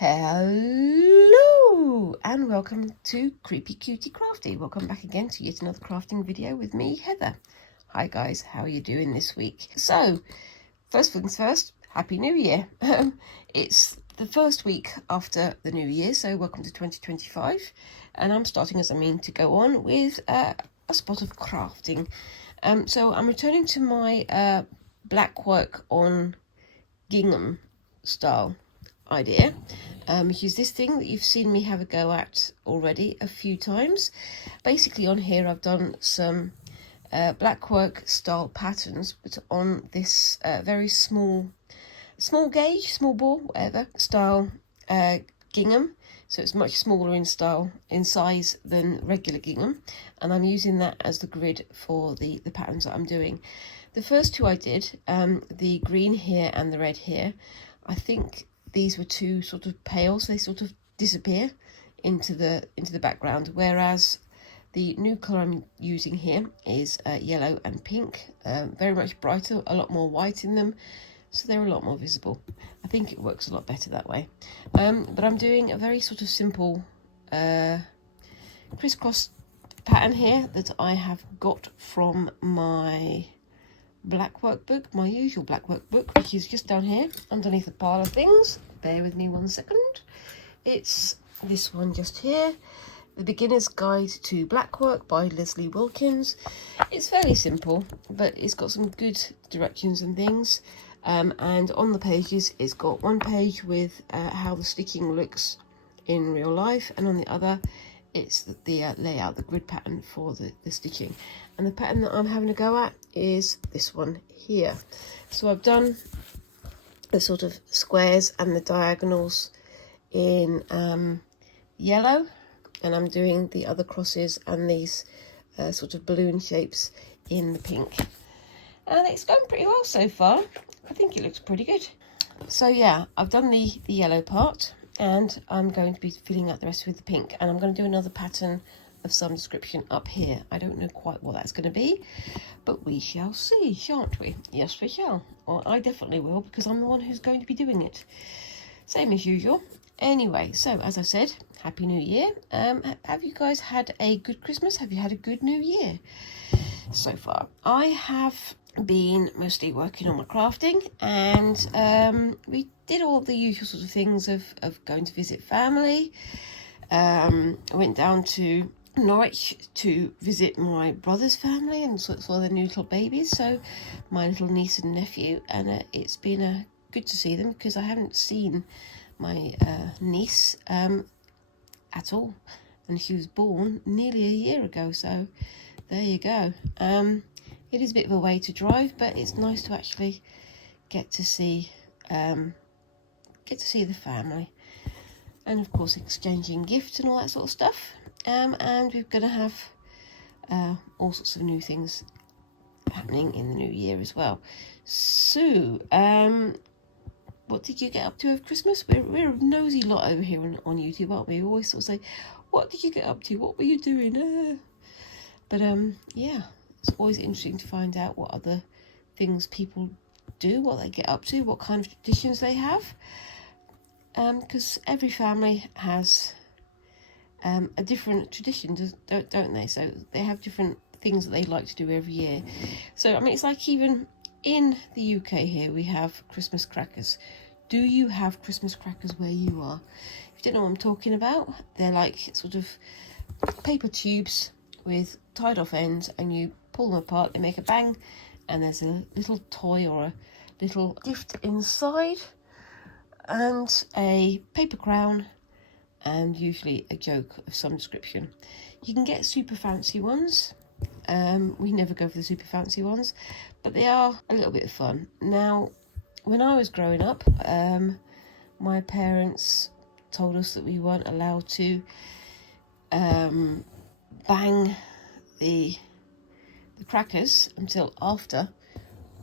Hello and welcome to Creepy Cutie Crafty. Welcome back again to yet another crafting video with me, Heather. Hi guys, how are you doing this week? So, first things first, Happy New Year. It's the first week after the New Year, so welcome to 2025. And I'm starting, as I mean, to go on with a spot of crafting. So I'm returning to my Blackwork on gingham style idea, which is this thing that you've seen me have a go at already a few times. Basically on here I've done some Blackwork style patterns, but on this very small gauge, small bore, whatever, style gingham. So it's much smaller in size than regular gingham, and I'm using that as the grid for the patterns that I'm doing. The first two I did, the green here and the red here, I think these were too sort of pale, so they sort of disappear into the background, whereas the new colour I'm using here is yellow and pink, very much brighter, a lot more white in them, so they're a lot more visible. I think it works a lot better that way. But I'm doing a very sort of simple crisscross pattern here that I have got from my Blackwork book, my usual Blackwork book, which is just down here underneath a pile of things. Bear with me 1 second. It's this one just here, The Beginner's Guide to Blackwork by Leslie Wilkins. It's fairly simple, but it's got some good directions and things. And on the pages, it's got one page with how the sticking looks in real life, and on the other, it's the layout, the grid pattern for the stitching. And the pattern that I'm having a go at is this one here. So I've done the sort of squares and the diagonals in yellow, and I'm doing the other crosses and these sort of balloon shapes in the pink. And it's going pretty well so far. I think it looks pretty good. So yeah, I've done the yellow part, and I'm going to be filling out the rest with the pink, and I'm going to do another pattern of some description up here. I don't know quite what that's going to be, but we shall see, shan't we? Yes, we shall. Well, I definitely will, because I'm the one who's going to be doing it. Same as usual. Anyway, so as I said, Happy New Year. Have you guys had a good Christmas? Have you had a good New Year so far? I have been mostly working on my crafting, and we did all the usual sort of things of going to visit family. I went down to Norwich to visit my brother's family and saw their new little babies, so my little niece and nephew, and it's been good to see them, because I haven't seen my niece at all, and she was born nearly a year ago, so there you go. It is a bit of a way to drive, but it's nice to actually get to see the family, and of course exchanging gifts and all that sort of stuff. And we're going to have all sorts of new things happening in the new year as well. So what did you get up to over Christmas? We're a nosy lot over here on YouTube, aren't we? We always sort of say, what did you get up to? What were you doing? But yeah, it's always interesting to find out what other things people do, what they get up to, what kind of traditions they have. Because every family has a different tradition, don't they? So they have different things that they like to do every year. So I mean, it's like even in the UK here, we have Christmas crackers. Do you have Christmas crackers where you are? If you don't know what I'm talking about, they're like sort of paper tubes with tied off ends, and you pull them apart, they make a bang, and there's a little toy or a little gift inside, and a paper crown, and usually a joke of some description. You can get super fancy ones. We never go for the super fancy ones, but they are a little bit of fun. Now, when I was growing up, my parents told us that we weren't allowed to bang the crackers until after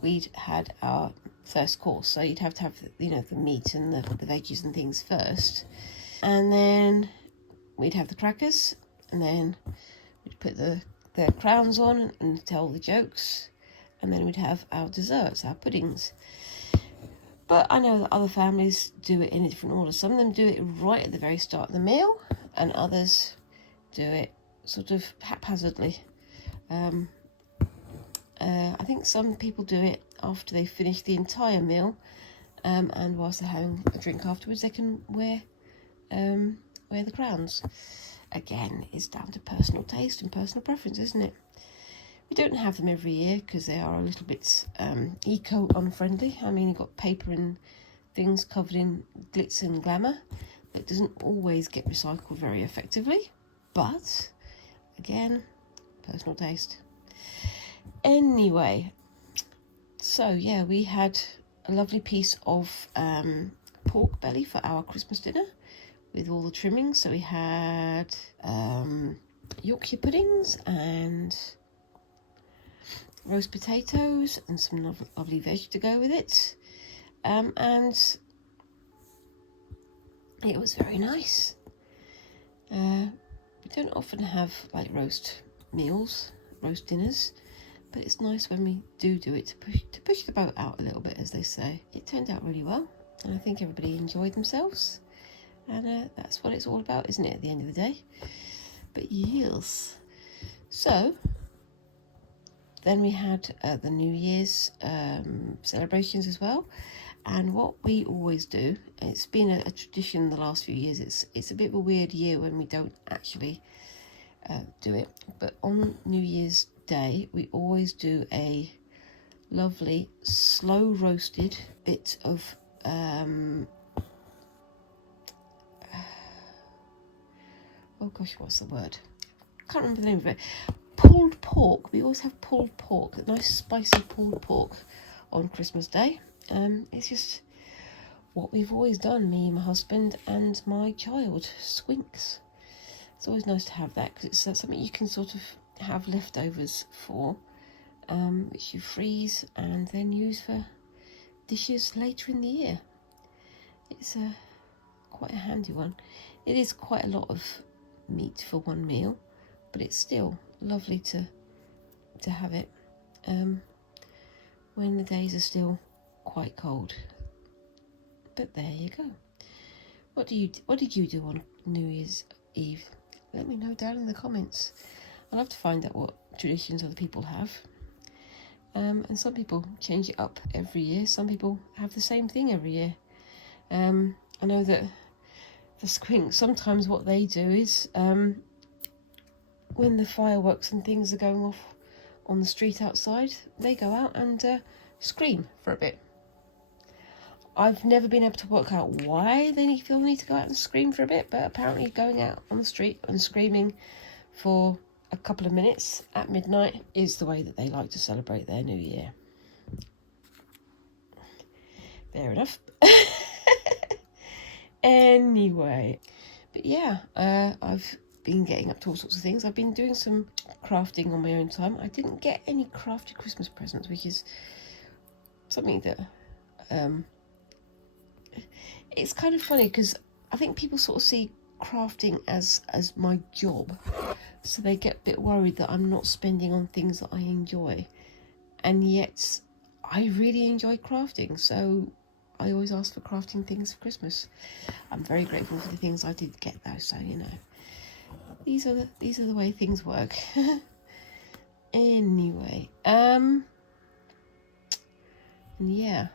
we'd had our first course. So you'd have to have, the meat and the veggies and things first, and then we'd have the crackers, and then we'd put the crowns on and tell the jokes, and then we'd have our desserts, our puddings. But I know that other families do it in a different order. Some of them do it right at the very start of the meal, and others do it sort of haphazardly. I think some people do it after they finish the entire meal, and whilst they're having a drink afterwards, they can wear the crowns. Again, it's down to personal taste and personal preference, isn't it? We don't have them every year because they are a little bit eco-unfriendly. I mean, you've got paper and things covered in glitz and glamour. It doesn't always get recycled very effectively. But, again, personal taste. Anyway, so yeah, we had a lovely piece of pork belly for our Christmas dinner with all the trimmings. So we had Yorkshire puddings and roast potatoes and some lovely veg to go with it, and it was very nice. We don't often have like roast dinners, but it's nice when we do it to push the boat out a little bit, as they say. It turned out really well, and I think everybody enjoyed themselves, and that's what it's all about, isn't it, at the end of the day? But yes, so then we had the New Year's celebrations as well. And what we always do, it's been a tradition the last few years, it's a bit of a weird year when we don't actually do it. But on New Year's Day, we always do a lovely slow roasted bit of oh gosh, what's the word? Can't remember the name of it. Pulled pork. We always have pulled pork, a nice spicy pulled pork on Christmas Day. It's just what we've always done, me, my husband and my child, Squinks. It's always nice to have that because it's something you can sort of have leftovers for, which you freeze and then use for dishes later in the year. It's quite a handy one. It is quite a lot of meat for one meal, but it's still lovely to have it when the days are still quite cold. But there you go. What did you do on New Year's Eve? Let me know down in the comments. I'd love to find out what traditions other people have. And some people change it up every year. Some people have the same thing every year. I know that the Squinks, sometimes what they do is when the fireworks and things are going off on the street outside, they go out and scream for a bit. I've never been able to work out why they feel the need to go out and scream for a bit, but apparently going out on the street and screaming for a couple of minutes at midnight is the way that they like to celebrate their new year. Fair enough. Anyway, but yeah, I've been getting up to all sorts of things. I've been doing some crafting on my own time. I didn't get any crafted Christmas presents, which is something that it's kind of funny because I think people sort of see crafting as my job, so they get a bit worried that I'm not spending on things that I enjoy, and yet I really enjoy crafting, so I always ask for crafting things for Christmas. I'm very grateful for the things I did get though, so you know, these are the way things work. Anyway, yeah,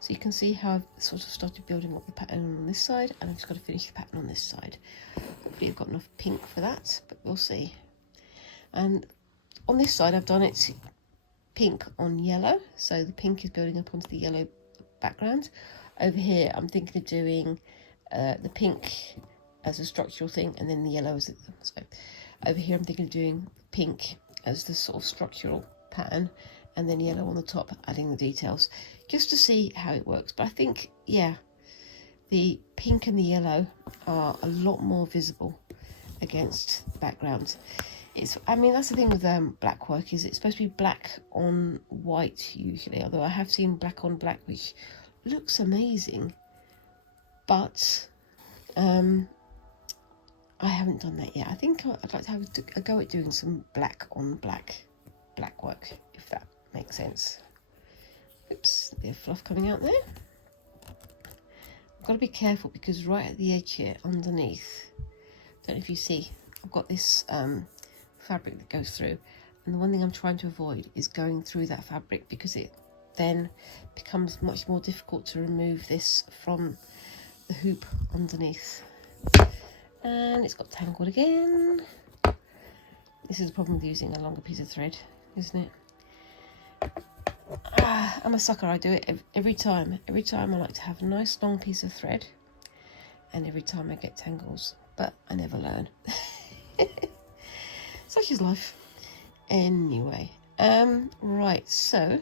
so you can see how I've sort of started building up the pattern on this side, and I've just got to finish the pattern on this side. Hopefully I've got enough pink for that, but we'll see. And on this side I've done it pink on yellow, so the pink is building up onto the yellow background. Over here I'm thinking of doing the pink as a structural thing, and then the yellow as so over here I'm thinking of doing pink as the sort of structural pattern, and then yellow on the top, adding the details, just to see how it works. But I think, yeah, the pink and the yellow are a lot more visible against the background. I mean, that's the thing with Blackwork, is it's supposed to be black on white usually, although I have seen black on black, which looks amazing, but I haven't done that yet. I think I'd like to have a go at doing some black on blackwork, if that makes sense. Oops, a bit of fluff coming out there. I've got to be careful because right at the edge here underneath, don't know if you see, I've got this fabric that goes through, and the one thing I'm trying to avoid is going through that fabric, because it then becomes much more difficult to remove this from the hoop underneath. And it's got tangled again. This is the problem with using a longer piece of thread, isn't it? I'm a sucker. I do it every time. Every time I like to have a nice long piece of thread, and every time I get tangles, but I never learn. Such is life. Anyway, right, so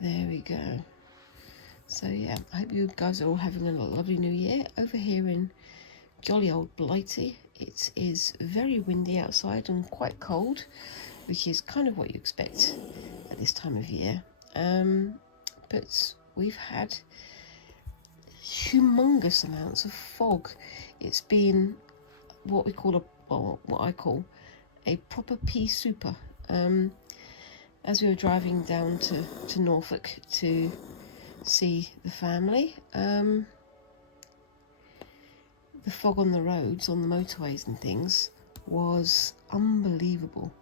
there we go. So yeah, I hope you guys are all having a lovely new year. Over here in jolly old Blighty, it is very windy outside and quite cold, which is kind of what you expect at this time of year. But we've had humongous amounts of fog. It's been what we call what I call a proper pea super. As we were driving down to Norfolk to see the family, the fog on the roads, on the motorways and things, was unbelievable.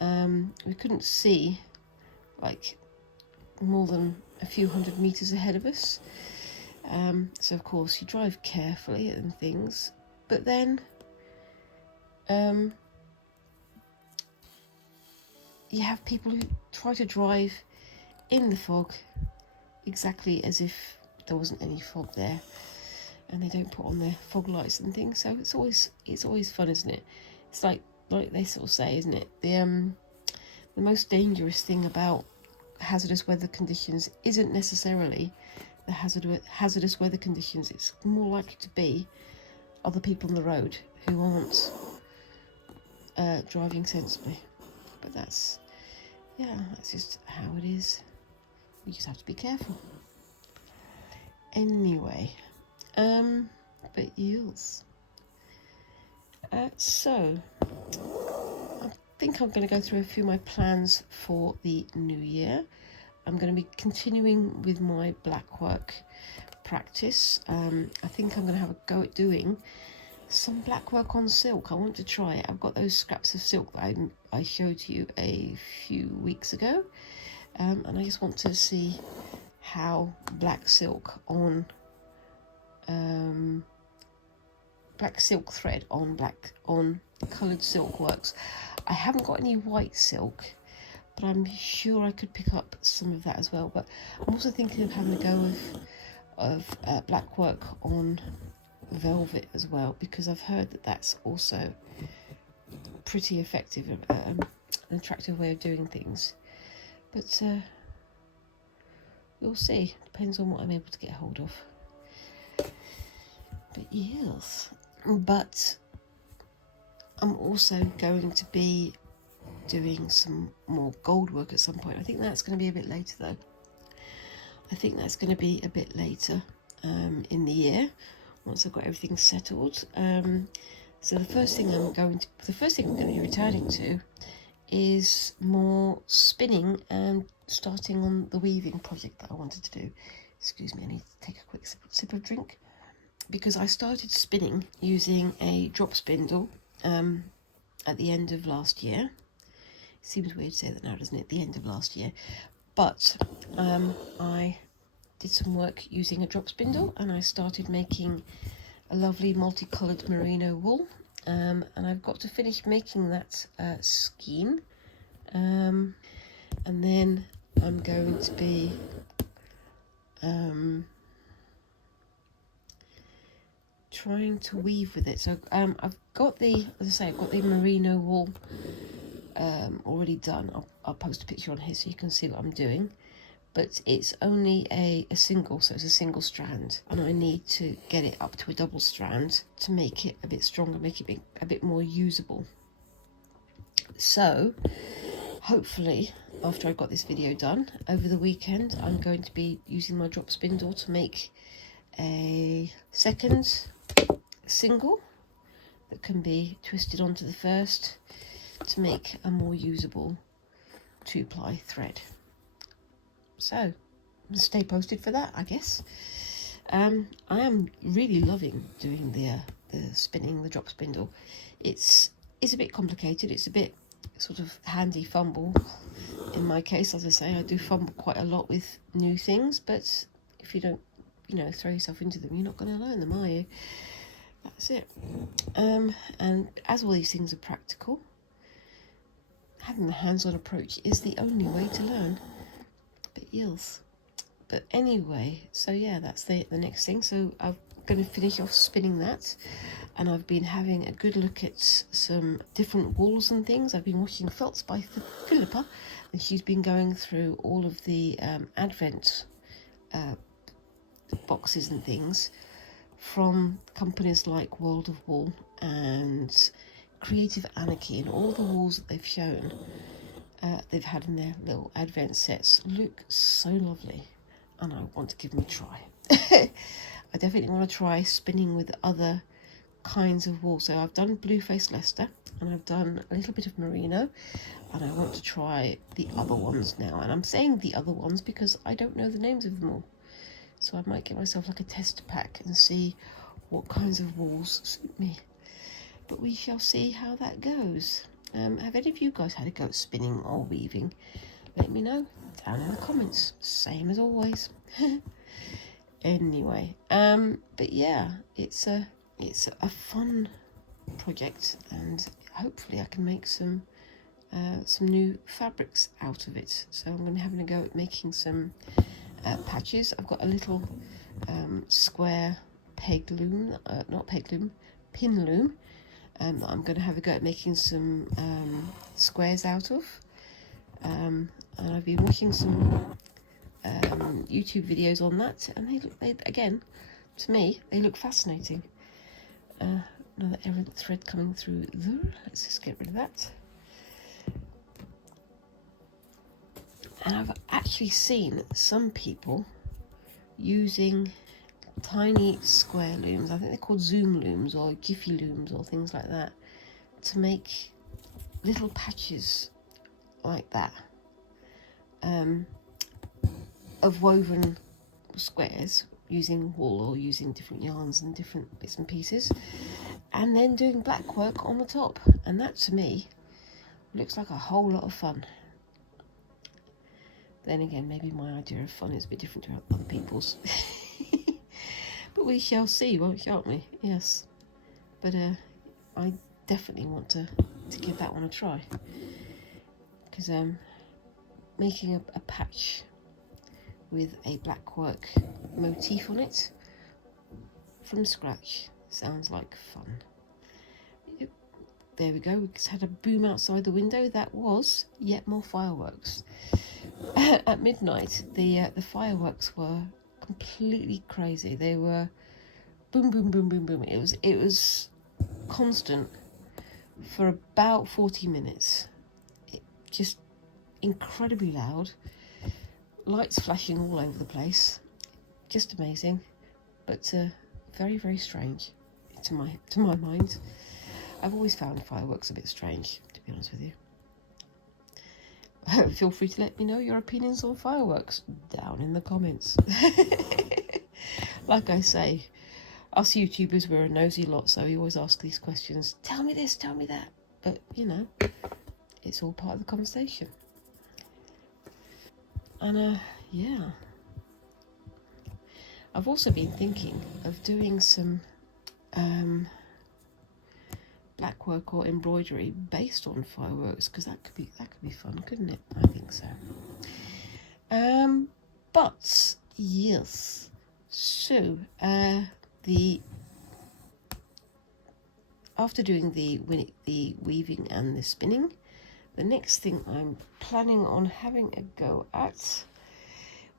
We couldn't see like more than a few hundred meters ahead of us. So of course you drive carefully and things, but then you have people who try to drive in the fog exactly as if there wasn't any fog there, and they don't put on their fog lights and things. So it's always fun, isn't it? It's like they sort of say, isn't it, the most dangerous thing about hazardous weather conditions isn't necessarily the hazardous weather conditions. It's more likely to be other people on the road who aren't driving sensibly. But that's just how it is. You just have to be careful. Anyway, but yes. So I think I'm going to go through a few of my plans for the new year. I'm going to be continuing with my Blackwork practice. I think I'm going to have a go at doing some Blackwork on silk. I want to try it. I've got those scraps of silk that I showed you a few weeks ago, and I just want to see how black silk thread on coloured silk works. I haven't got any white silk, but I'm sure I could pick up some of that as well. But I'm also thinking of having a go of Blackwork on velvet as well, because I've heard that that's also pretty effective, an attractive way of doing things. But we'll see. Depends on what I'm able to get hold of. But yes, but I'm also going to be doing some more gold work at some point. I think that's going to be a bit later though. I think that's going to be a bit later in the year, once I've got everything settled. So the first thing I'm going to be returning to is more spinning and starting on the weaving project that I wanted to do. Excuse me, I need to take a quick sip of drink, because I started spinning using a drop spindle at the end of last year. It seems weird to say that now, doesn't it? The end of last year. But I did some work using a drop spindle, and I started making a lovely multicoloured merino wool, and I've got to finish making that skein, and then I'm going to be trying to weave with it. So I've got the merino wool already done. I'll post a picture on here so you can see what I'm doing, but it's only a single, so it's a single strand, and I need to get it up to a double strand to make it a bit stronger, make it a bit more usable. So hopefully after I've got this video done over the weekend, I'm going to be using my drop spindle to make a second single that can be twisted onto the first to make a more usable 2-ply thread. So stay posted for that, I guess. I am really loving doing the spinning, the drop spindle. It's a bit complicated. It's a bit sort of handy fumble. In my case, as I say, I do fumble quite a lot with new things, but if you don't, you know, throw yourself into them, you're not going to learn them, are you? That's it. And as all these things are practical, having the hands-on approach is the only way to learn. But yes. But anyway, so yeah, that's the next thing. So I'm going to finish off spinning that, and I've been having a good look at some different wools and things. I've been watching Felts by Philippa, and she's been going through all of the Advent boxes and things from companies like World of Wool and Creative Anarchy, and all the wools that they've shown they've had in their little Advent sets look so lovely, and I want to give them a try. I definitely want to try spinning with other kinds of wool. So I've done Blueface Leicester, and I've done a little bit of Merino, and I want to try the other ones now. And I'm saying the other ones because I don't know the names of them all. So I might get myself like a tester pack and see what kinds of wools suit me. But we shall see how that goes. Have any of you guys had a go at spinning or weaving? Let me know down in the comments. Same as always. Anyway, but yeah, it's a fun project, and hopefully I can make some new fabrics out of it. So I'm going to be having a go at making some patches. I've got a little square peg loom, not peg loom, pin loom, that I'm going to have a go at making some squares out of. And I've been watching some YouTube videos on that, and they again, to me, they look fascinating. Another errant thread coming through there. Let's just get rid of that. And I've actually seen some people using tiny square looms. I think they're called Zoom looms or Jiffy looms or things like that, to make little patches like that of woven squares using wool or using different yarns and different bits and pieces, and then doing black work on the top. And that, to me, looks like a whole lot of fun. Then again, maybe my idea of fun is a bit different to other people's. But we shall see, shan't we? Yes. But I definitely want to give that one a try, because making a patch with a blackwork motif on it from scratch sounds like fun. Yep. There we go. We just had a boom outside the window. That was yet more fireworks. At midnight, the fireworks were completely crazy. They were boom, boom, boom, boom, boom. It was constant for about 40 minutes. Just incredibly loud. Lights flashing all over the place. Just amazing, but very, very strange to my mind. I've always found fireworks a bit strange, to be honest with you. Feel free to let me know your opinions on fireworks down in the comments. Like I say, us YouTubers, we're a nosy lot, so we always ask these questions. Tell me this, tell me that. But, you know, it's all part of the conversation. And, yeah. I've also been thinking of doing some blackwork or embroidery based on fireworks, because that could be fun, couldn't it? I think so. But yes, so after doing the weaving and the spinning, the next thing I'm planning on having a go at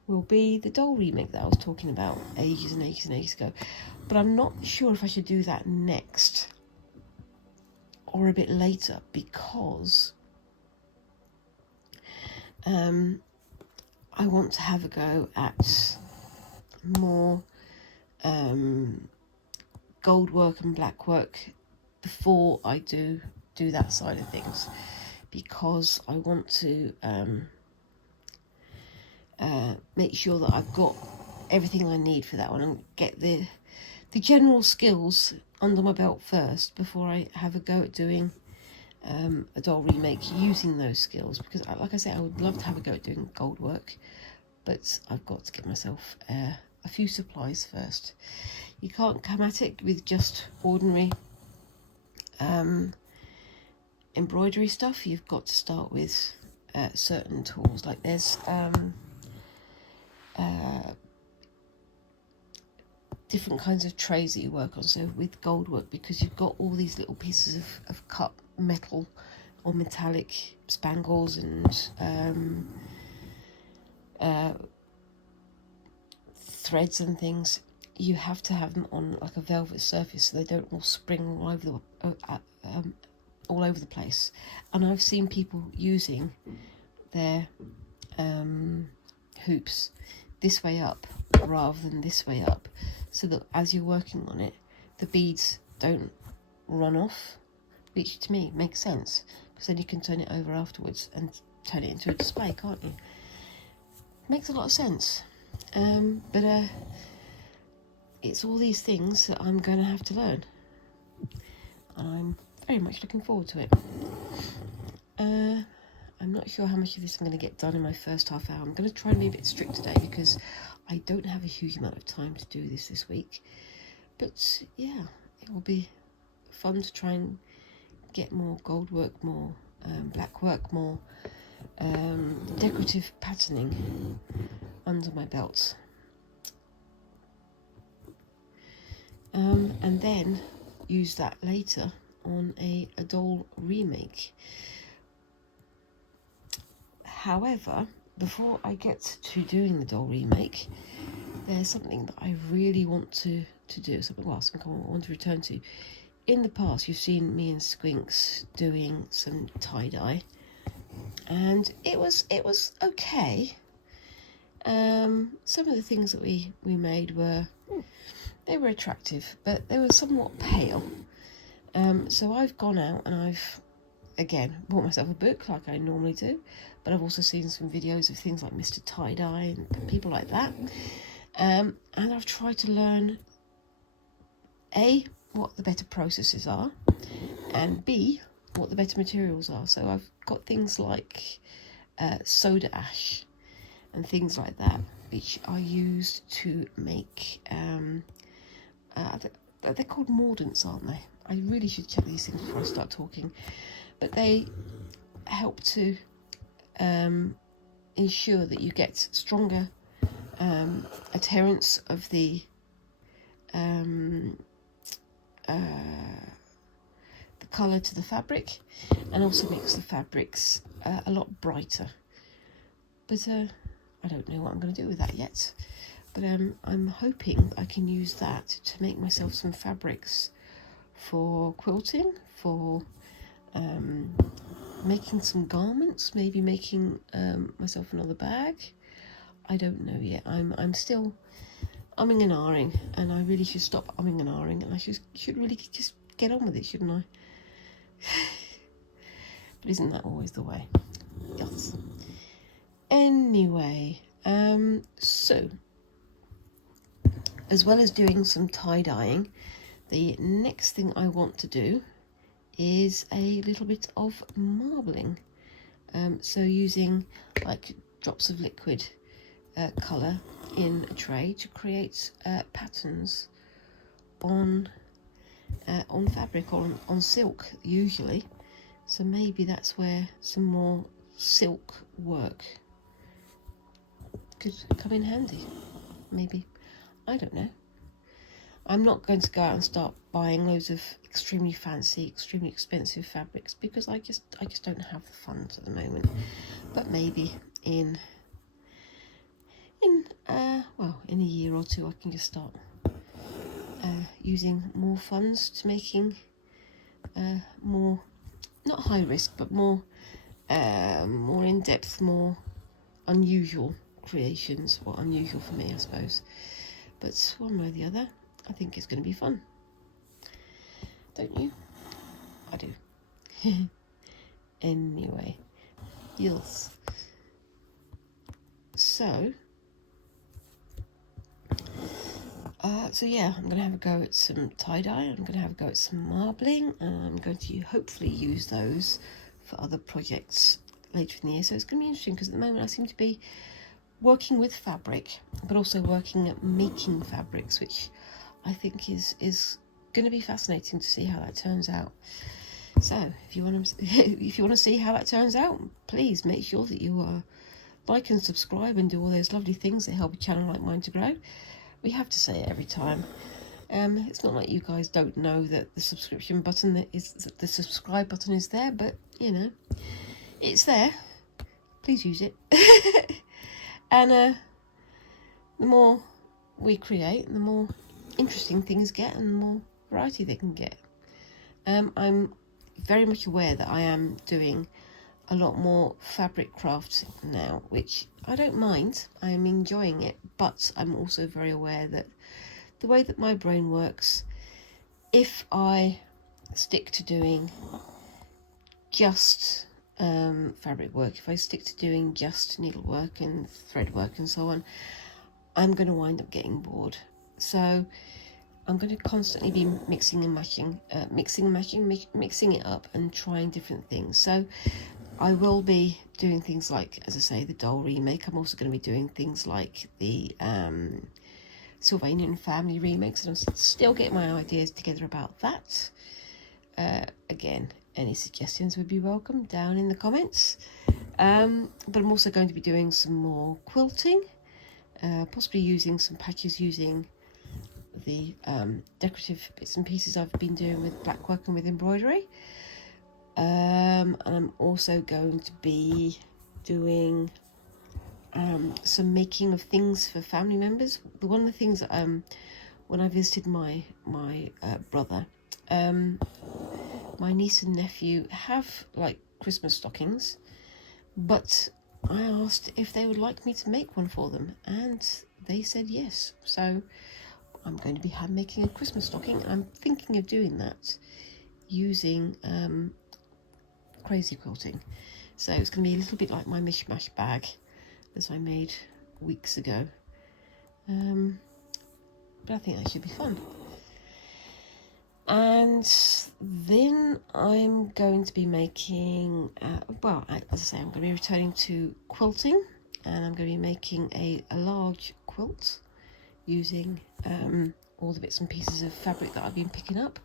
will be the doll remake that I was talking about ages and ages and ages ago. But I'm not sure if I should do that next or a bit later, because I want to have a go at more gold work and black work before I do that side of things, because I want to make sure that I've got everything I need for that one and get the general skills under my belt first before I have a go at doing a doll remake using those skills, because like I said, I would love to have a go at doing gold work, but I've got to get myself a few supplies first. You can't come at it with just ordinary embroidery stuff. You've got to start with certain tools, like there's different kinds of trays that you work on. So with gold work, because you've got all these little pieces of cut metal or metallic spangles and threads and things, you have to have them on like a velvet surface so they don't all spring all over the place. And I've seen people using their hoops this way up rather than this way up, so that as you're working on it, the beads don't run off, which to me makes sense, because then you can turn it over afterwards and turn it into a display, can't you? Makes a lot of sense. But it's all these things that I'm going to have to learn, and I'm very much looking forward to it. I'm not sure how much of this I'm going to get done in my first half hour. I'm going to try and be a bit strict today because I don't have a huge amount of time to do this week. But yeah, it will be fun to try and get more gold work, more black work, more decorative patterning under my belt. And then use that later on a doll remake. However, before I get to doing the doll remake, there's something that I really want to do, something I want to return to. In the past, you've seen me and Squinks doing some tie-dye, and it was okay. Some of the things that we made were attractive, but they were somewhat pale. So I've gone out and I've again bought myself a book like I normally do, but I've also seen some videos of things like Mr. Tie-Dye and people like that, and I've tried to learn A, what the better processes are, and B, what the better materials are. So I've got things like soda ash and things like that, which are used to make they're called mordants, aren't they? I really should check these things before I start talking, but they help to ensure that you get stronger adherence of the colour to the fabric, and also makes the fabrics a lot brighter. But I don't know what I'm going to do with that yet. But I'm hoping I can use that to make myself some fabrics for quilting, for making some garments, maybe making myself another bag. I don't know yet. I'm still umming and ahhing, and I really should stop umming and ahhing, and I should really just get on with it, shouldn't I? But isn't that always the way? Yes. Anyway, so as well as doing some tie-dyeing, the next thing I want to do is a little bit of marbling. So using like drops of liquid colour in a tray to create patterns on fabric or on silk usually. So maybe that's where some more silk work could come in handy. Maybe. I don't know. I'm not going to go out and start buying loads of extremely fancy, extremely expensive fabrics, because I just don't have the funds at the moment. But maybe in a year or two, I can just start using more funds to making more, not high risk, but more in depth, more unusual creations. Well, unusual for me, I suppose. But one way or the other, I think it's going to be fun. Don't you? I do. Anyway, yes. So yeah, I'm going to have a go at some tie-dye, I'm going to have a go at some marbling, and I'm going to hopefully use those for other projects later in the year. So it's going to be interesting, because at the moment I seem to be working with fabric, but also working at making fabrics, which I think is going to be fascinating to see how that turns out. So if you want to see how that turns out, please make sure that you like and subscribe and do all those lovely things that help a channel like mine to grow. We have to say it every time. It's not like you guys don't know that the subscription button the subscribe button is there, but you know, it's there. Please use it. And the more we create, the more interesting things get, and the more variety they can get. I'm very much aware that I am doing a lot more fabric crafts now, which I don't mind. I'm enjoying it, but I'm also very aware that the way that my brain works, if I stick to doing just fabric work, if I stick to doing just needlework and thread work and so on, I'm going to wind up getting bored. So I'm going to constantly be mixing it up and trying different things. So I will be doing things like, as I say, the doll remake. I'm also going to be doing things like the Sylvanian family remakes, and I'm still getting my ideas together about that. Again, any suggestions would be welcome down in the comments. But I'm also going to be doing some more quilting, possibly using some patches using the decorative bits and pieces I've been doing with Blackwork and with embroidery. And I'm also going to be doing some making of things for family members. One of the things that when I visited my brother, my niece and nephew have like Christmas stockings, but I asked if they would like me to make one for them, and they said yes. So I'm going to be making a Christmas stocking. I'm thinking of doing that using crazy quilting. So it's going to be a little bit like my mishmash bag that I made weeks ago. But I think that should be fun. And then I'm going to be making, well, as I say, I'm going to be returning to quilting, and I'm going to be making a large quilt using all the bits and pieces of fabric that I've been picking up.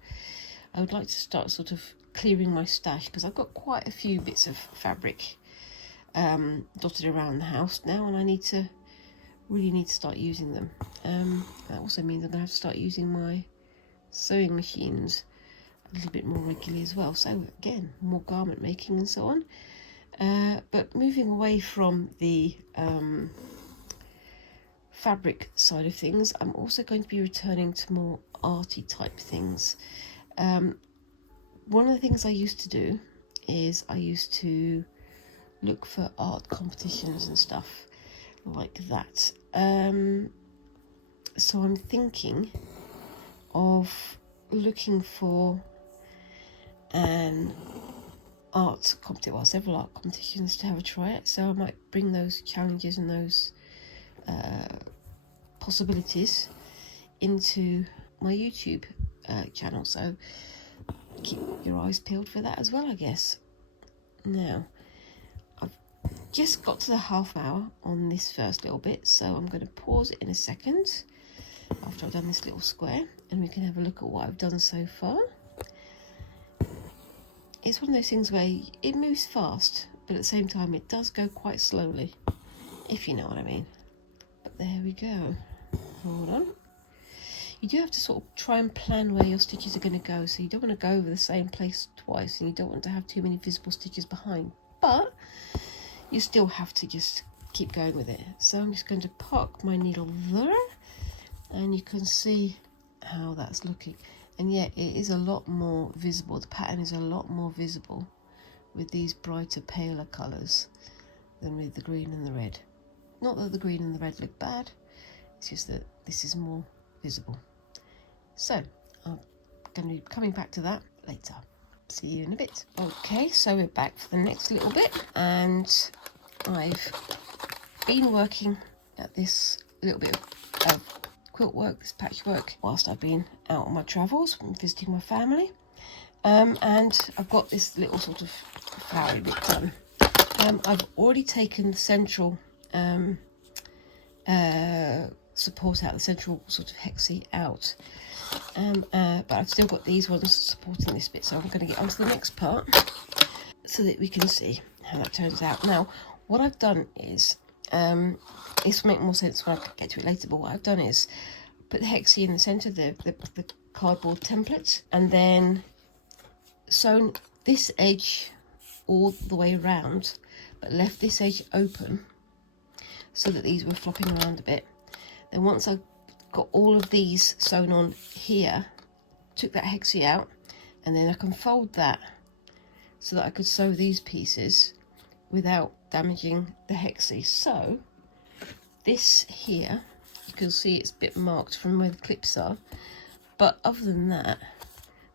I would like to start sort of clearing my stash, because I've got quite a few bits of fabric dotted around the house now, and I really need to start using them. That also means I'm going to have to start using my sewing machines a little bit more regularly as well. So again, more garment making and so on. But moving away from the fabric side of things, I'm also going to be returning to more arty type things. One of the things I used to do is I used to look for art competitions and stuff like that. So I'm thinking of looking for an art competition, well, several art competitions to have a try at. So I might bring those challenges and those possibilities into my YouTube channel. So keep your eyes peeled for that as well, I guess. Now, I've just got to the half hour on this first little bit, so I'm going to pause it in a second after I've done this little square, and we can have a look at what I've done so far. It's one of those things where it moves fast, but at the same time it does go quite slowly, if you know what I mean. But there we go. Hold on. You do have to sort of try and plan where your stitches are going to go, so you don't want to go over the same place twice, and you don't want to have too many visible stitches behind, but you still have to just keep going with it. So I'm just going to park my needle there, and you can see how that's looking. And yeah, it is a lot more visible. The pattern is a lot more visible with these brighter, paler colours than with the green and the red. Not that the green and the red look bad, it's just that this is more visible. So I'm going to be coming back to that later. See you in a bit. Okay, so we're back for the next little bit, and I've been working at this little bit of quilt work, this patchwork, whilst I've been out on my travels and visiting my family. And I've got this little sort of flowery bit done. I've already taken the central support out, the central sort of hexie out, but I've still got these ones supporting this bit, so I'm going to get onto the next part so that we can see how that turns out. Now, what I've done is, this will make more sense when I get to it later, but what I've done is put the hexie in the centre, the cardboard template, and then sewn this edge all the way around, but left this edge open so that these were flopping around a bit. Then once I got all of these sewn on here, took that hexie out, and then I can fold that so that I could sew these pieces without damaging the hexie. So this here, you can see it's a bit marked from where the clips are, but other than that,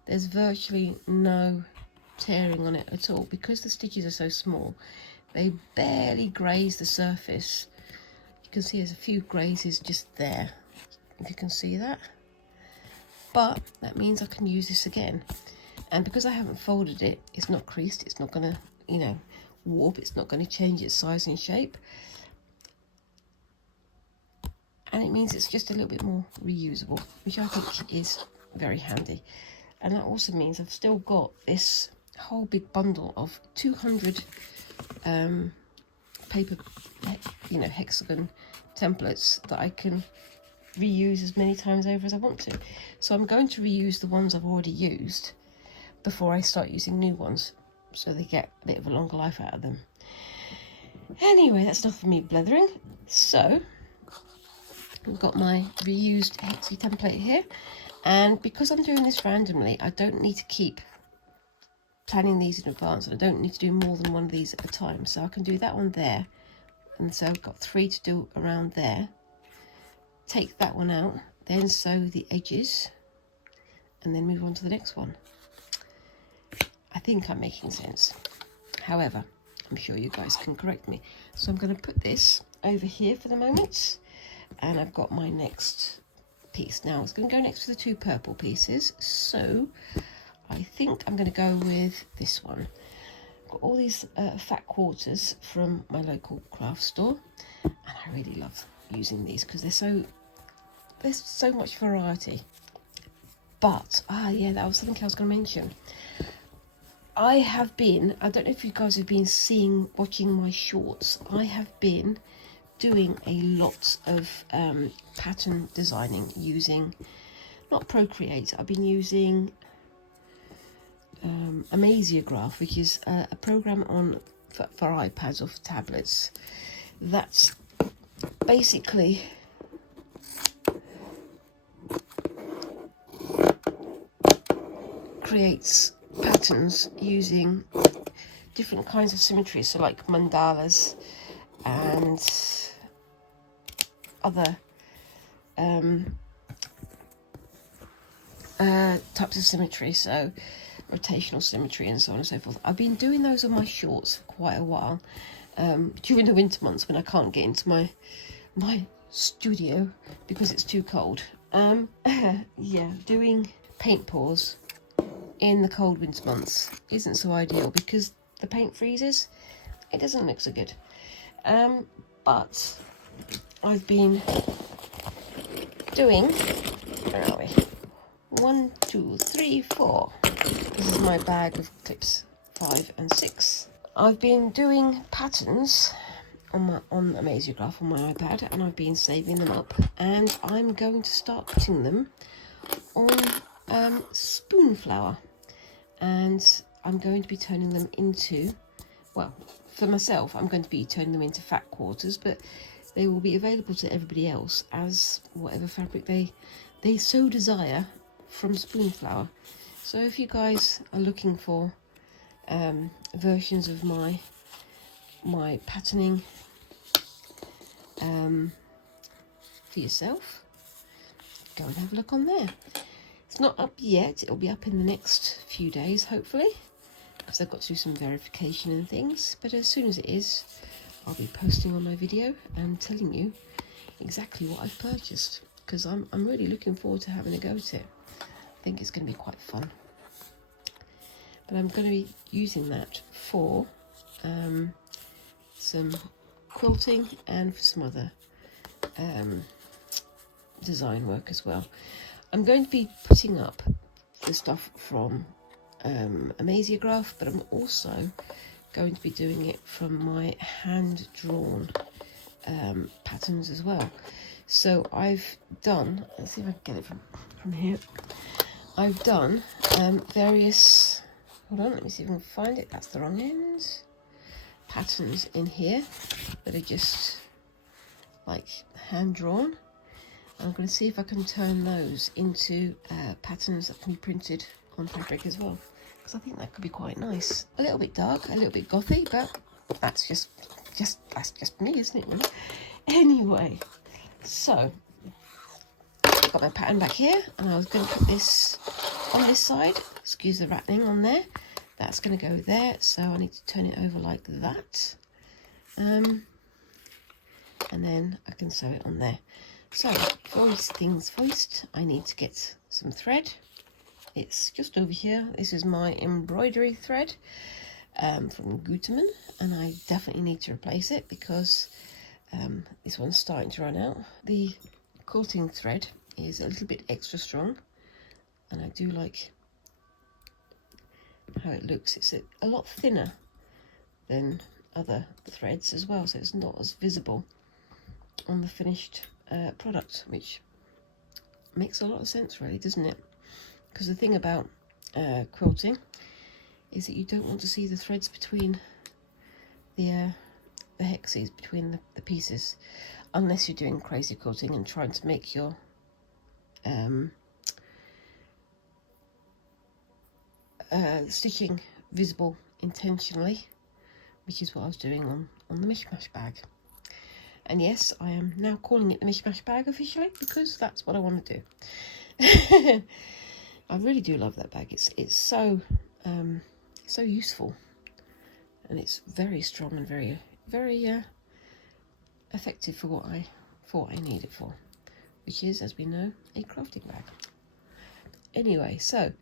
there's virtually no tearing on it at all. Because the stitches are so small, they barely graze the surface. You can see there's a few grazes just there, if you can see that. But that means I can use this again. And because I haven't folded it, it's not creased, it's not going to, you know, warp, it's not going to change its size and shape. And it means it's just a little bit more reusable, which I think is very handy. And that also means I've still got this whole big bundle of 200 paper, you know, hexagon templates that I can reuse as many times over as I want to. So I'm going to reuse the ones I've already used before I start using new ones, so they get a bit of a longer life out of them. Anyway, that's enough of me blethering. So I've got my reused hexie template here, and because I'm doing this randomly, I don't need to keep planning these in advance, and I don't need to do more than one of these at a time. So I can do that one there, and so I've got 3 to do around there. Take that one out, then sew the edges, and then move on to the next one. I think I'm making sense. However, I'm sure you guys can correct me. So I'm going to put this over here for the moment, and I've got my next piece. Now it's going to go next to the 2 purple pieces, so I think I'm going to go with this one. I've got all these fat quarters from my local craft store, and I really love using these because there's so much variety. But yeah, that was something I was going to mention. I don't know if you guys have been watching my shorts. I have been doing a lot of pattern designing using, not Procreate, I've been using Amasiograph, which is a program for iPads or for tablets that's basically creates patterns using different kinds of symmetry, so like mandalas and other types of symmetry, so rotational symmetry and so on and so forth. I've been doing those on my shorts for quite a while, during the winter months when I can't get into my studio because it's too cold. Yeah, doing paint pours in the cold winter months isn't so ideal because the paint freezes. It doesn't look so good. But I've been doing, where are we? 1, 2, 3, 4. This is my bag of clips 5 and 6. I've been doing patterns on Amasiograph on my iPad, and I've been saving them up, and I'm going to start putting them on spoon flour, and I'm going to be turning them into, well, for myself I'm going to be turning them into fat quarters, but they will be available to everybody else as whatever fabric they so desire from spoon flour. So if you guys are looking for versions of my patterning for yourself, go and have a look on there. It's not up yet, it'll be up in the next few days hopefully, because I've got to do some verification and things, but as soon as it is, I'll be posting on my video and telling you exactly what I've purchased, because I'm really looking forward to having a go at it. I think it's going to be quite fun. But I'm going to be using that for some quilting and for some other design work as well. I'm going to be putting up the stuff from Amaziograph, but I'm also going to be doing it from my hand-drawn patterns as well. So I've done, let's see if I can get it from here. I've done various, hold on, let me see if I can find it, that's the wrong end, patterns in here that are just like hand-drawn. I'm going to see if I can turn those into patterns that can be printed on fabric as well, because I think that could be quite nice. A little bit dark, a little bit gothy, but that's just me, isn't it, really? Anyway, so I've got my pattern back here, and I was going to put this on this side. Excuse the rattling on there. That's going to go there, so I need to turn it over like that, and then I can sew it on there. So first things first, I need to get some thread. It's just over here. This is my embroidery thread from Gutermann, and I definitely need to replace it because this one's starting to run out. The quilting thread is a little bit extra strong, and I do like how it looks. It's a lot thinner than other threads as well, so it's not as visible on the finished product, which makes a lot of sense, really, doesn't it? Because the thing about quilting is that you don't want to see the threads between the hexes, between the pieces, unless you're doing crazy quilting and trying to make your stitching visible intentionally, which is what I was doing on the mishmash bag. And yes, I am now calling it the mishmash bag officially, because that's what I want to do. I really do love that bag. It's so so useful, and it's very strong and very effective for what I need it for, which is, as we know, a crafting bag. Anyway, so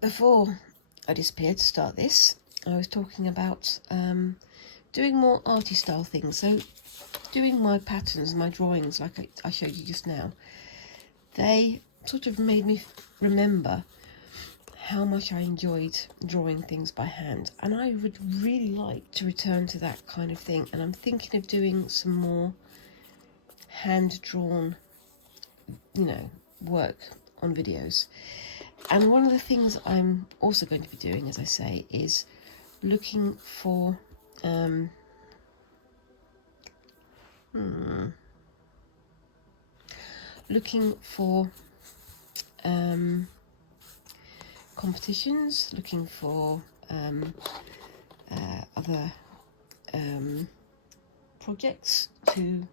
before I disappeared to start this, I was talking about doing more arty style things. So doing my patterns, my drawings, like I showed you just now, they sort of made me remember how much I enjoyed drawing things by hand, and I would really like to return to that kind of thing. And I'm thinking of doing some more hand-drawn, work on videos. And one of the things I'm also going to be doing, as I say, is looking for competitions, looking for other projects to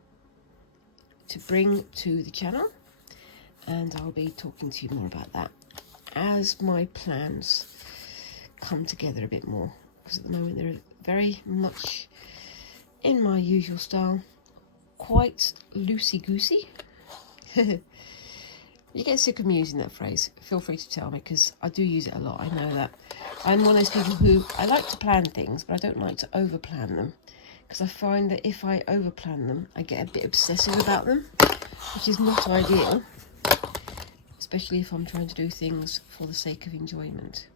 bring to the channel, and I'll be talking to you more about that as my plans come together a bit more, because at the moment they're very much in my usual style, quite loosey-goosey. You get sick of me using that phrase, feel free to tell me, because I do use it a lot. I know that. I'm one of those people who, I like to plan things, but I don't like to over-plan them, because I find that if I over-plan them, I get a bit obsessive about them, which is not ideal, especially if I'm trying to do things for the sake of enjoyment.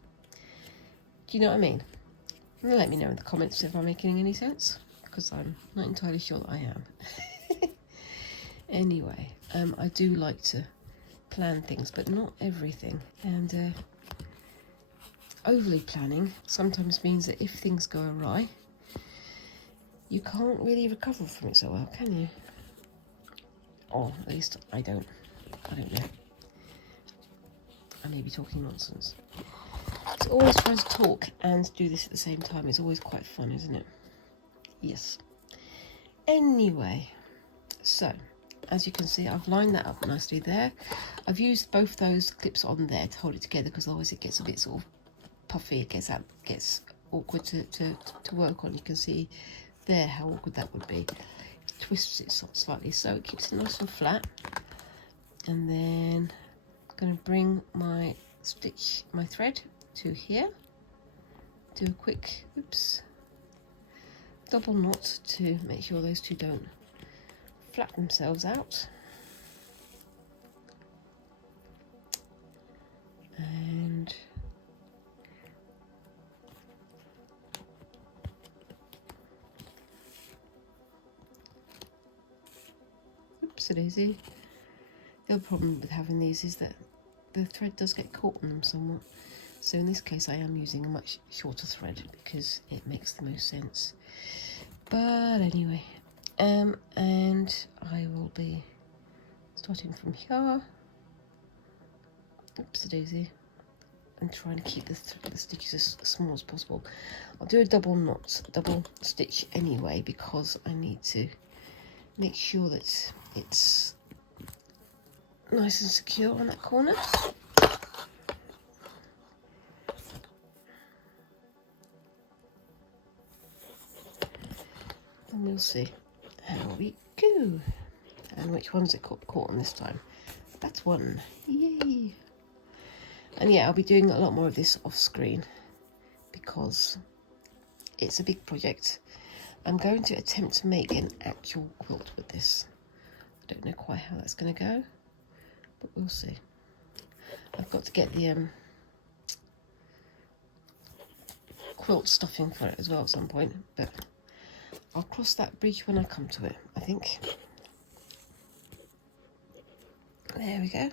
Do you know what I mean? Let me know in the comments if I'm making any sense, because I'm not entirely sure that I am. Anyway, I do like to plan things, but not everything. And overly planning sometimes means that if things go awry, you can't really recover from it so well, can you? Or at least I don't know. I may be talking nonsense. It's always trying to talk and do this at the same time. It's always quite fun, isn't it? Yes. Anyway, so as you can see, I've lined that up nicely there. I've used both those clips on there to hold it together, because otherwise it gets a bit sort of puffy. It gets awkward to work on. You can see there how awkward that would be. Twists it slightly so it keeps it nice and flat. And then I'm going to bring my thread to here. Do a quick, double knot to make sure those two don't flap themselves out. And oopsie-daisy. The other problem with having these is that the thread does get caught on them somewhat. So in this case I am using a much shorter thread because it makes the most sense. But anyway, and I will be starting from here. Oopsie-daisy. And trying to keep the stitches as small as possible. I'll do a double stitch anyway because I need to make sure that it's nice and secure on that corner. And we'll see how we go. And which one's it caught on this time. That's one. Yay! And yeah, I'll be doing a lot more of this off screen because it's a big project. I'm going to attempt to make an actual quilt with this. I don't know quite how that's going to go, but we'll see. I've got to get the quilt stuffing for it as well at some point, but I'll cross that bridge when I come to it, I think. There we go.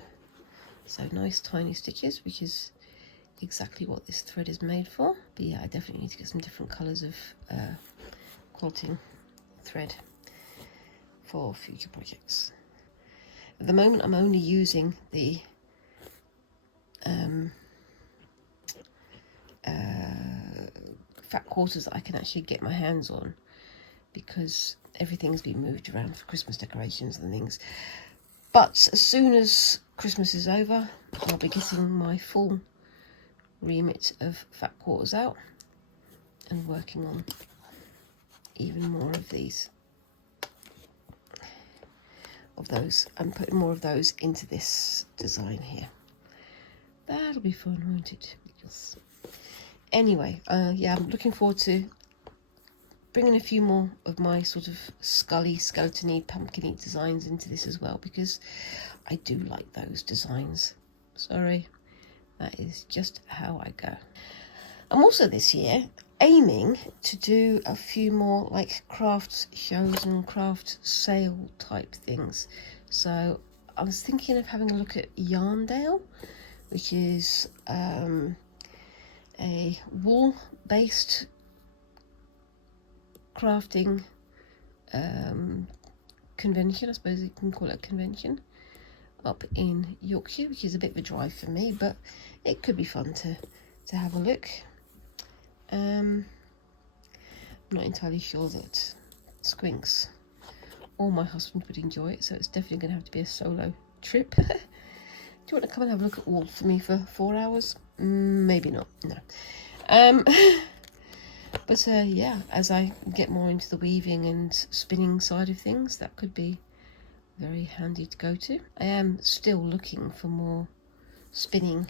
So nice tiny stitches, which is exactly what this thread is made for. But yeah, I definitely need to get some different colours of quilting thread for future projects. At the moment I'm only using the fat quarters that I can actually get my hands on because everything's been moved around for Christmas decorations and things. But as soon as Christmas is over, I'll be getting my full remit of fat quarters out and working on even more of those and putting more of those into this design here. That'll be fun, won't it? Because anyway, yeah, I'm looking forward to bringing a few more of my sort of scully, skeleton-y, pumpkin-y designs into this as well, because I do like those designs. Sorry, that is just how I go. I'm also this year aiming to do a few more like craft shows and craft sale type things. So I was thinking of having a look at Yarndale, which is a wool-based crafting convention, I suppose you can call it a convention, up in Yorkshire, which is a bit of a drive for me, but it could be fun to have a look. I'm not entirely sure that Squinks or my husband would enjoy it, so it's definitely going to have to be a solo trip. Do you want to come and have a look at wool for me for 4 hours? Maybe not, no. But yeah, as I get more into the weaving and spinning side of things, that could be very handy to go to. I am still looking for more spinning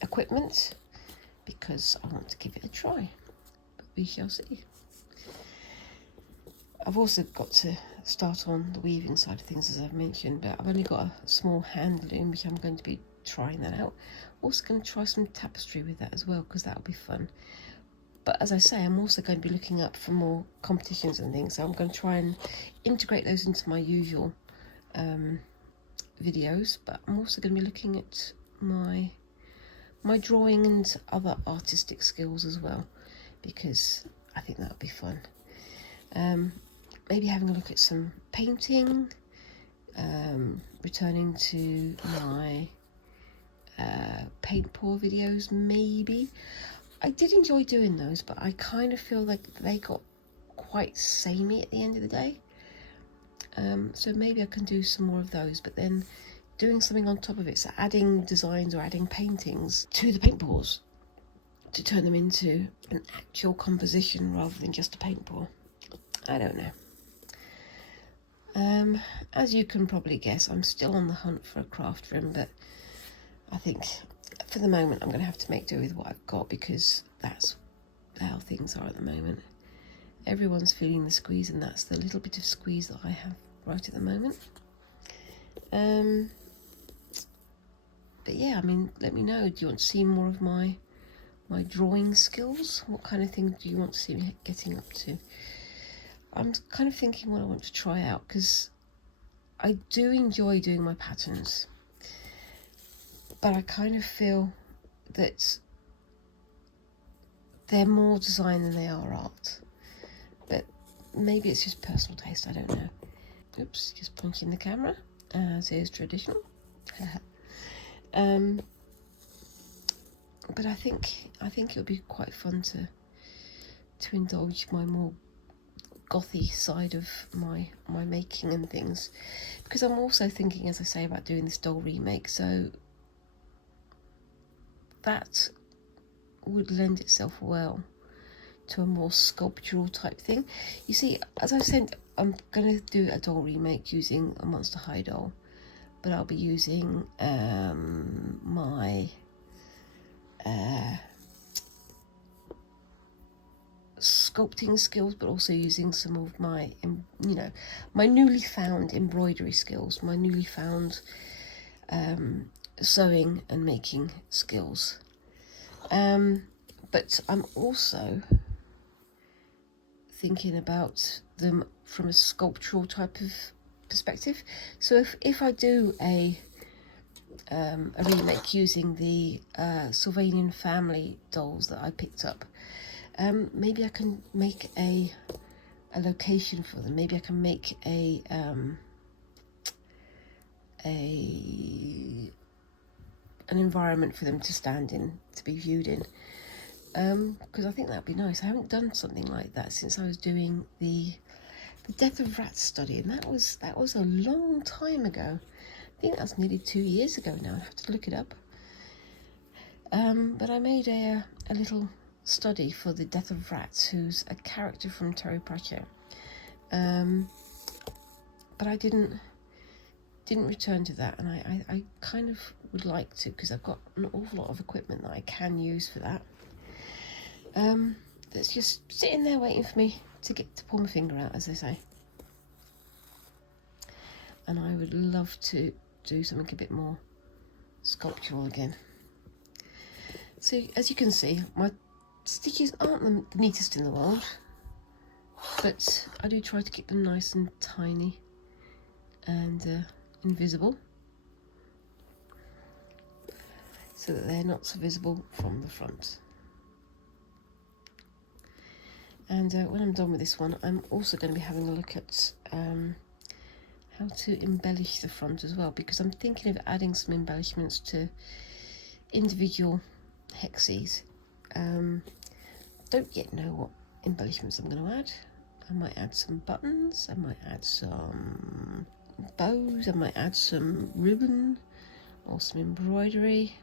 equipment because I want to give it a try, but we shall see. I've also got to start on the weaving side of things, as I've mentioned, but I've only got a small hand loom, which I'm going to be trying that out. Also going to try some tapestry with that as well, because that'll be fun. But as I say, I'm also going to be looking up for more competitions and things, so I'm going to try and integrate those into my usual videos. But I'm also going to be looking at my drawing and other artistic skills as well, because I think that'll be fun. Maybe having a look at some painting, returning to my paint pour videos maybe. I did enjoy doing those, but I kind of feel like they got quite samey at the end of the day. So maybe I can do some more of those, but then doing something on top of it, so adding designs or adding paintings to the paint pours to turn them into an actual composition rather than just a paint pour. I don't know. As you can probably guess, I'm still on the hunt for a craft rim, but I think for the moment I'm going to have to make do with what I've got, because that's how things are at the moment. Everyone's feeling the squeeze, and that's the little bit of squeeze that I have right at the moment. But yeah, I mean, let me know. Do you want to see more of my drawing skills? What kind of thing do you want to see me getting up to? I'm kind of thinking what I want to try out, because I do enjoy doing my patterns, but I kind of feel that they're more design than they are art. But maybe it's just personal taste, I don't know. Oops, just pointing the camera, as is traditional. But I think it would be quite fun to indulge my more gothy side of my making and things, because I'm also thinking, as I say, about doing this doll remake, so that would lend itself well to a more sculptural type thing. You see, as I said, I'm going to do a doll remake using a Monster High doll, but I'll be using my sculpting skills, but also using some of my, you know, my newly found embroidery skills, my newly found sewing and making skills. But I'm also thinking about them from a sculptural type of perspective. So if I do a remake using the Sylvanian family dolls that I picked up, maybe I can make a location for them. Maybe I can make an environment for them to stand in, to be viewed in, because I think that'd be nice. I haven't done something like that since I was doing the Death of Rats study, and that was a long time ago. I think that's nearly 2 years ago now. I have to look it up. But I made a little study for the Death of Rats, who's a character from Terry Pratchett. But I didn't return to that, and I kind of would like to, because I've got an awful lot of equipment that I can use for that. That's just sitting there waiting for me to pull my finger out, as they say. And I would love to do something a bit more sculptural again. So as you can see, my stitches aren't the neatest in the world, but I do try to keep them nice and tiny and invisible, so that they're not so visible from the front. And when I'm done with this one, I'm also going to be having a look at how to embellish the front as well, because I'm thinking of adding some embellishments to individual hexes. Don't yet know what embellishments I'm going to add. I might add some buttons, I might add some bows, I might add some ribbon or some embroidery.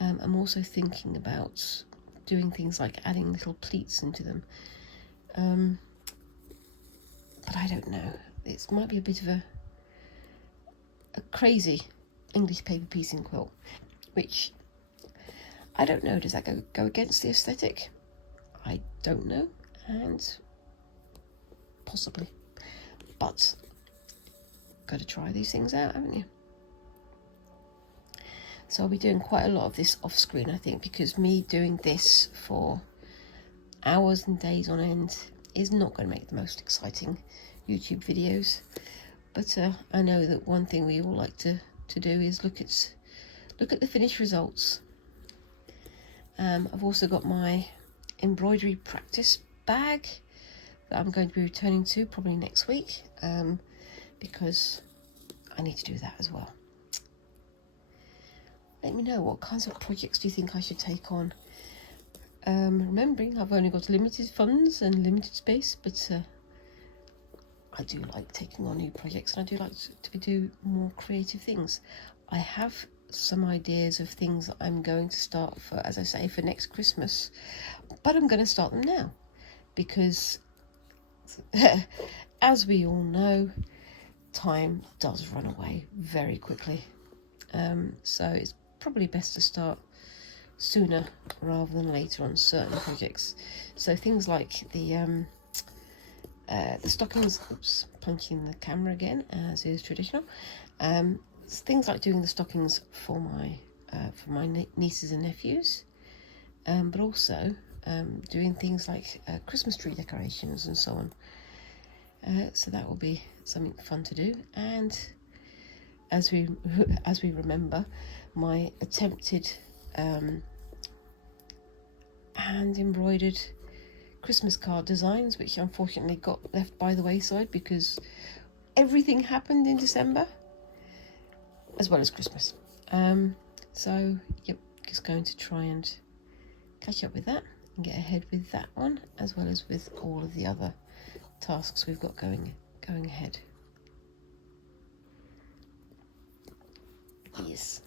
I'm also thinking about doing things like adding little pleats into them. But I don't know. It might be a bit of a crazy English paper piecing quilt, which I don't know. Does that go against the aesthetic? I don't know, and possibly. But got to try these things out, haven't you? So I'll be doing quite a lot of this off screen, I think, because me doing this for hours and days on end is not going to make the most exciting YouTube videos. But I know that one thing we all like to do is look at the finished results. I've also got my embroidery practice bag that I'm going to be returning to probably next week, because I need to do that as well. Let me know, what kinds of projects do you think I should take on? Remembering I've only got limited funds and limited space, but I do like taking on new projects, and I do like to do more creative things. I have some ideas of things that I'm going to start for, as I say, for next Christmas. But I'm going to start them now because, as we all know, time does run away very quickly. So it's probably best to start sooner rather than later on certain projects. So things like the stockings, oops, punching the camera again as is traditional. Things like doing the stockings for my nieces and nephews, but also doing things like Christmas tree decorations and so on. So that will be something fun to do. And as we remember, my attempted hand embroidered Christmas card designs, which unfortunately got left by the wayside because everything happened in December as well as Christmas. So yep, just going to try and catch up with that and get ahead with that one, as well as with all of the other tasks we've got going ahead. Yes.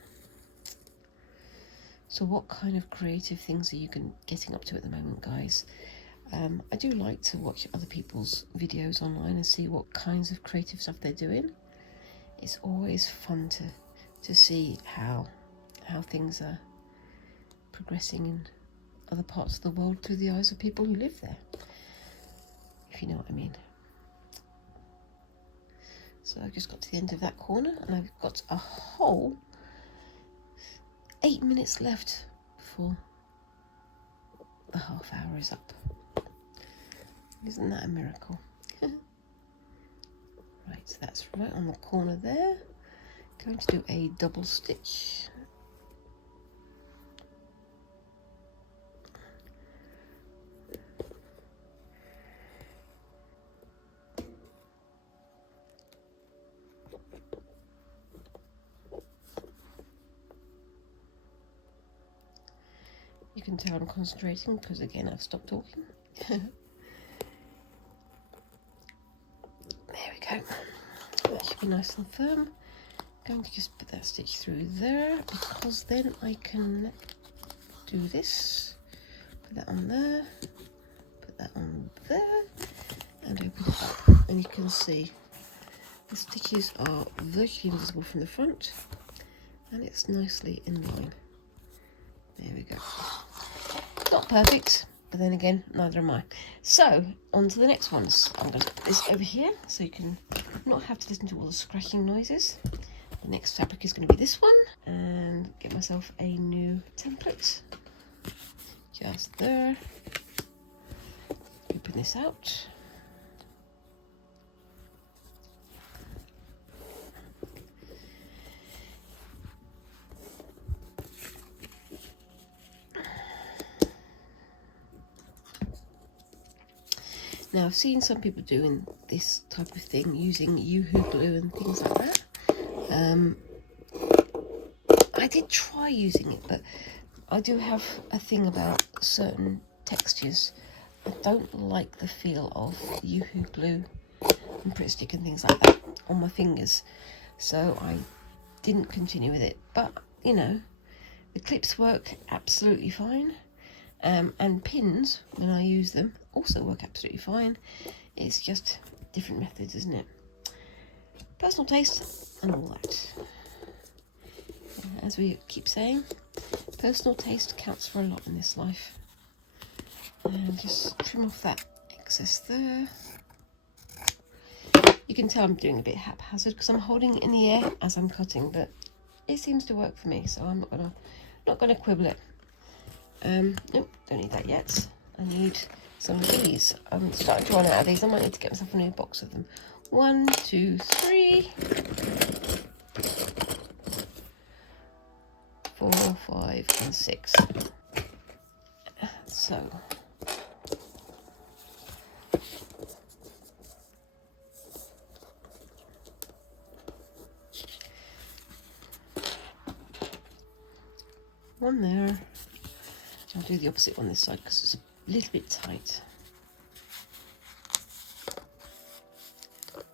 So what kind of creative things are you getting up to at the moment, guys? I do like to watch other people's videos online and see what kinds of creative stuff they're doing. It's always fun to see how things are progressing in other parts of the world through the eyes of people who live there, if you know what I mean. So I just got to the end of that corner and I've got a whole 8 minutes left before the half hour is up. Isn't that a miracle? Right, so that's right on the corner there. Going to do a double stitch. You can tell I'm concentrating because again I've stopped talking. There we go. That should be nice and firm. Going to just put that stitch through there because then I can do this. Put that on there. Put that on there. And open it up. And you can see the stitches are virtually invisible from the front. And it's nicely in line. There we go. Not perfect, but then again, neither am I. So, on to the next ones. I'm going to put this over here so you can not have to listen to all the scratching noises. The next fabric is going to be this one. And get myself a new template. Just there. Open this out. Now I've seen some people doing this type of thing using Yoo-hoo glue and things like that. I did try using it, but I do have a thing about certain textures. I don't like the feel of Yoo-hoo glue and Pritt stick and things like that on my fingers, so I didn't continue with it. But you know, the clips work absolutely fine. And pins, when I use them, also work absolutely fine. It's just different methods, isn't it? Personal taste and all that. As we keep saying, personal taste counts for a lot in this life. And just trim off that excess there. You can tell I'm doing a bit haphazard because I'm holding it in the air as I'm cutting, but it seems to work for me, so I'm not gonna quibble it. Nope, don't need that yet. I need some of these. I'm starting to run out of these. I might need to get myself a new box of them. 1, 2, 3, 4, 5, and 6. So one there. I'll do the opposite on this side because it's a little bit tight.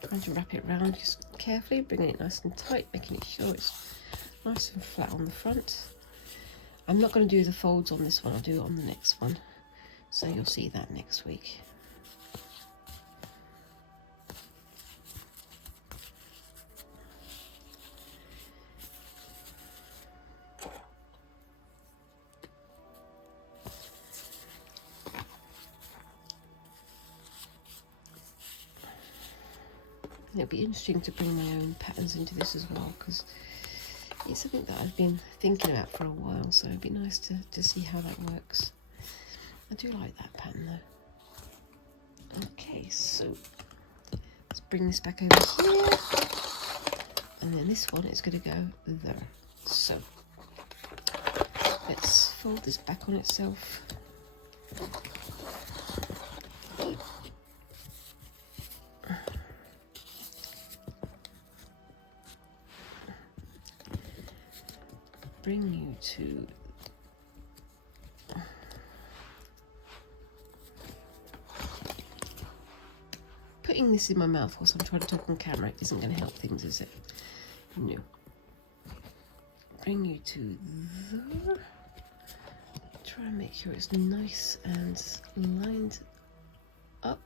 Trying to wrap it around just carefully, bringing it nice and tight, making sure it's nice and flat on the front. I'm not going to do the folds on this one, I'll do it on the next one, so you'll see that next week. It'll be interesting to bring my own patterns into this as well, because it's something that I've been thinking about for a while, so it'd be nice to see how that works. I do like that pattern though. Okay, so let's bring this back over here, and then this one is going to go there. So let's fold this back on itself. Bring you to putting this in my mouth whilst I'm trying to talk on camera isn't going to help things, is it? No. Bring you to there. Try and make sure it's nice and lined up.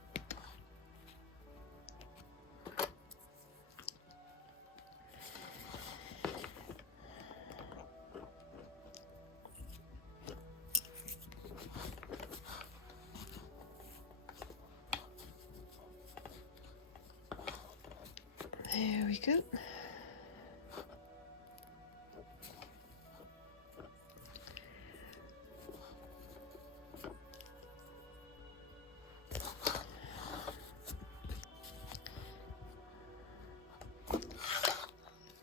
There we go.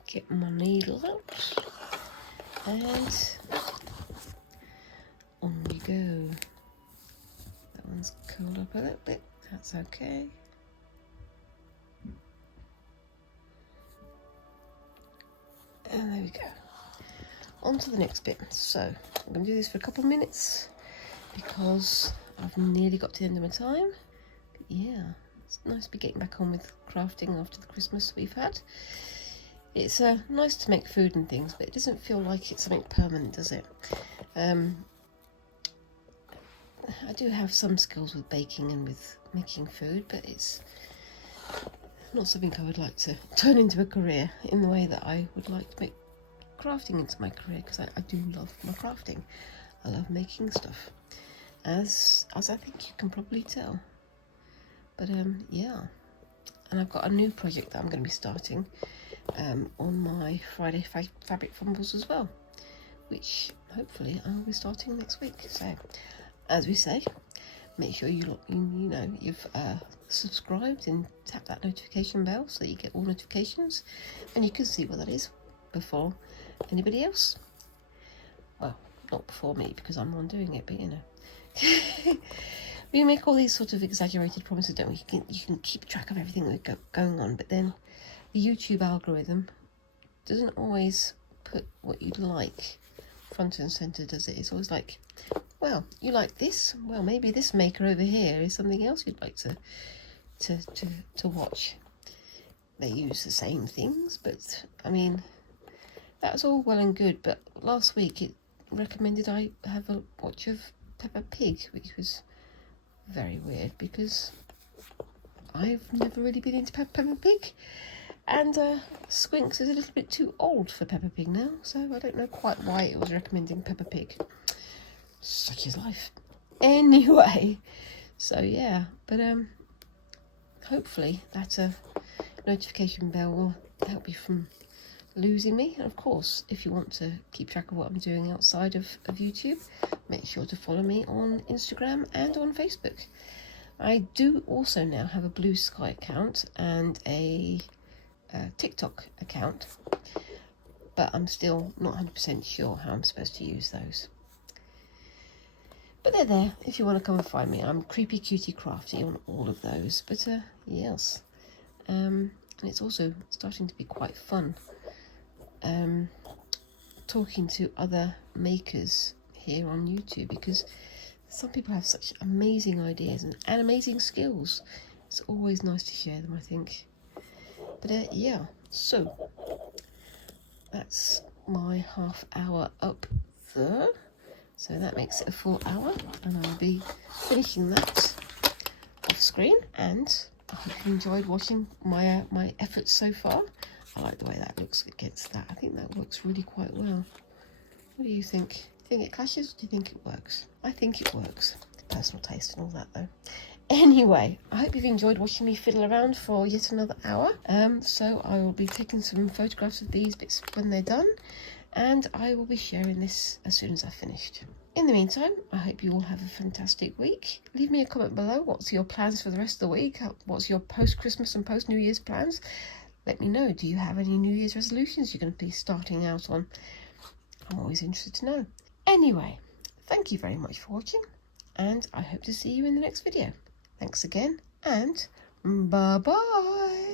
Get my needle out and on we go. That one's curled up a little bit, that's okay. And there we go. On to the next bit. So I'm going to do this for a couple of minutes because I've nearly got to the end of my time. But yeah, it's nice to be getting back on with crafting after the Christmas we've had. It's nice to make food and things, but it doesn't feel like it's something permanent, does it? I do have some skills with baking and with making food, but it's not something I would like to turn into a career in the way that I would like to make crafting into my career, because I do love my crafting. I love making stuff, as I think you can probably tell. But yeah, and I've got a new project that I'm going to be starting on my Friday fabric fumbles as well, which hopefully I'll be starting next week. So as we say, make sure you've subscribed and tap that notification bell so that you get all notifications and you can see what that is before anybody else. Well, not before me, because I'm the one doing it, but you know. We make all these sort of exaggerated promises, don't we? You can keep track of everything that's going on, but then the YouTube algorithm doesn't always put what you'd like front and centre, does it? It's always like, well, you like this? Well, maybe this maker over here is something else you'd like to watch. They use the same things, but I mean, that's all well and good, but last week it recommended I have a watch of Peppa Pig, which was very weird because I've never really been into Peppa Pig, and Squinks is a little bit too old for Peppa Pig now, so I don't know quite why it was recommending Peppa Pig. Such is life. Anyway, so yeah, but hopefully that notification bell will help you from losing me. And of course, if you want to keep track of what I'm doing outside of YouTube, make sure to follow me on Instagram and on Facebook. I do also now have a Blue Sky account and a TikTok account, but I'm still not 100% sure how I'm supposed to use those. But they're there if you want to come and find me. I'm Creepy Cutie Crafty on all of those. But yes, and it's also starting to be quite fun talking to other makers here on YouTube, because some people have such amazing ideas and amazing skills. It's always nice to share them, I think. But yeah, so that's my half hour up there. So that makes it a full hour, and I'll be finishing that off screen. And I hope you enjoyed watching my my efforts so far. I like the way that looks against that. I think that works really quite well. What do you think? Do you think it clashes, or do you think it works? I think it works. Personal taste and all that though. Anyway, I hope you've enjoyed watching me fiddle around for yet another hour. So I will be taking some photographs of these bits when they're done, and I will be sharing this as soon as I've finished. In the meantime, I hope you all have a fantastic week. Leave me a comment below. What's your plans for the rest of the week? What's your post-Christmas and post-New Year's plans? Let me know. Do you have any New Year's resolutions you're going to be starting out on? I'm always interested to know. Anyway, thank you very much for watching, and I hope to see you in the next video. Thanks again, and bye-bye.